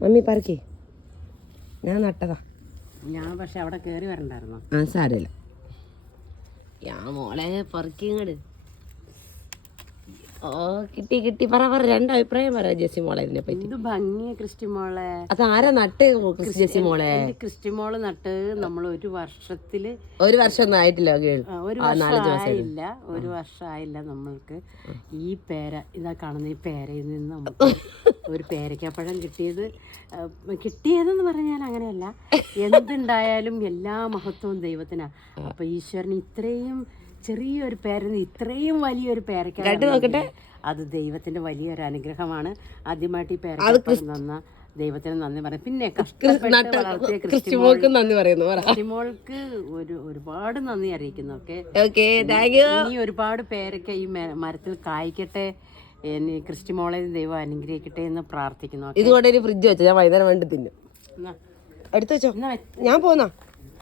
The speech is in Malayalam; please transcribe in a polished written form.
മമ്മി പറക്കേ, ഞാൻ നട്ടതാ. ഞാൻ പക്ഷെ അവിടെ കയറി വരണ്ടായിരുന്നോ? ആ സാരമില്ല. ഞാൻ മോളെ പറക്കിങ്ങട്. ഓ കിട്ടി കിട്ടി. പറ രണ്ടഭിപ്രായം പറ ജെസ്സി മോളെ ഇതിനെ പറ്റി. എന്ത് ഭംഗിയ ക്രിസ്റ്റി മോളെ. അത് ആരാ നട്ട് ജെസ്സി മോളെ? ക്രിസ്റ്റി മോള് നട്ട് നമ്മൾ ഒരു വർഷത്തില്, ഒരു വർഷം ഒന്നും ആയിട്ടില്ല. ഒരു വർഷമായില്ല, ഒരു വർഷമായില്ല നമ്മൾക്ക് ഈ പേര, ഇതാ കാണുന്ന ഈ പേരയിൽ നിന്ന് നമുക്ക് ഒരു പേരയ്ക്കപ്പഴം കിട്ടിയതെന്ന് പറഞ്ഞാൽ അങ്ങനെയല്ല, എന്തുണ്ടായാലും എല്ലാ മഹത്വവും ദൈവത്തിനാ. അപ്പൊ ഈശ്വരന് ഇത്രയും ചെറിയൊരു പേരെന്ന് ഇത്രയും വലിയൊരു പേരയ്ക്ക, അത് ദൈവത്തിന്റെ വലിയൊരു അനുഗ്രഹമാണ്. ആദ്യമായിട്ട് ഈ പേരയ്ക്കപ്പഴം തന്ന ദൈവത്തിന് നന്ദി പറയും. പിന്നെ കഷ്ടപ്പെട്ട് വളർത്തിയ ക്രിസ്റ്റിമോൾക്ക് നന്ദി പറയുന്നു. ക്രിസ്റ്റിമോൾക്ക് ഒരുപാട് നന്ദി അറിയിക്കുന്നു. ഇനി ഒരുപാട് പേരൊക്കെ ഈ മരത്തിൽ കായ്ക്കട്ടെ, ക്രിസ്റ്റിമോളെ ദൈവം അനുഗ്രഹിക്കട്ടെ എന്ന് പ്രാർത്ഥിക്കുന്നു. ഇതുകൊണ്ട് ഒരു ഫ്രിഡ്ജ് വെച്ചോ, ഞാൻ വൈകുന്നേരം വേണ്ടി തിന്നും. എടുത്തു വെച്ചോ, ഞാൻ പോന്നാ.